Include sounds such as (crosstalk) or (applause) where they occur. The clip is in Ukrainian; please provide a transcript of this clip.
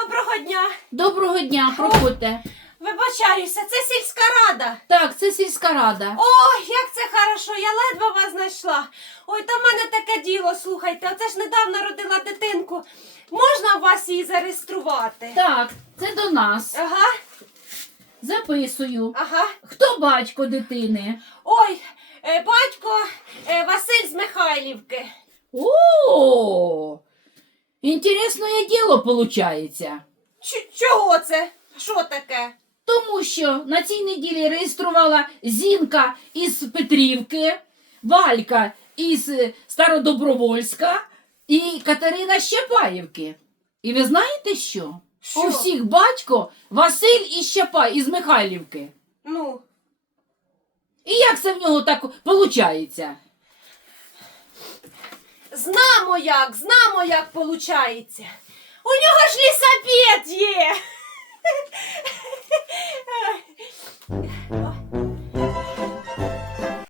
Доброго дня. Доброго дня, проходьте. Вибачаюся, це сільська рада. Так, це сільська рада. Ой, як це хорошо, я ледве вас знайшла. Ой, то в мене таке діло, слухайте, оце ж недавно родила дитинку. Можна у вас її зареєструвати? Так, це до нас. Ага, Записую. ага. Хто батько дитини? Ой, е, батько е, Василь з Михайлівки. О! Інтересне діло получається. Ч- чого це? Що таке? Тому що на цій неділі реєструвала Зінка із Петрівки, Валька із е, Стародобровольська і Катерина Щепаївки. І ви знаєте що? Що? У всіх батько Василь із Щепа із Михайлівки. Ну, І як це в нього так виходить? Знамо як, знамо як получається. У нього ж лісапет є. (laughs)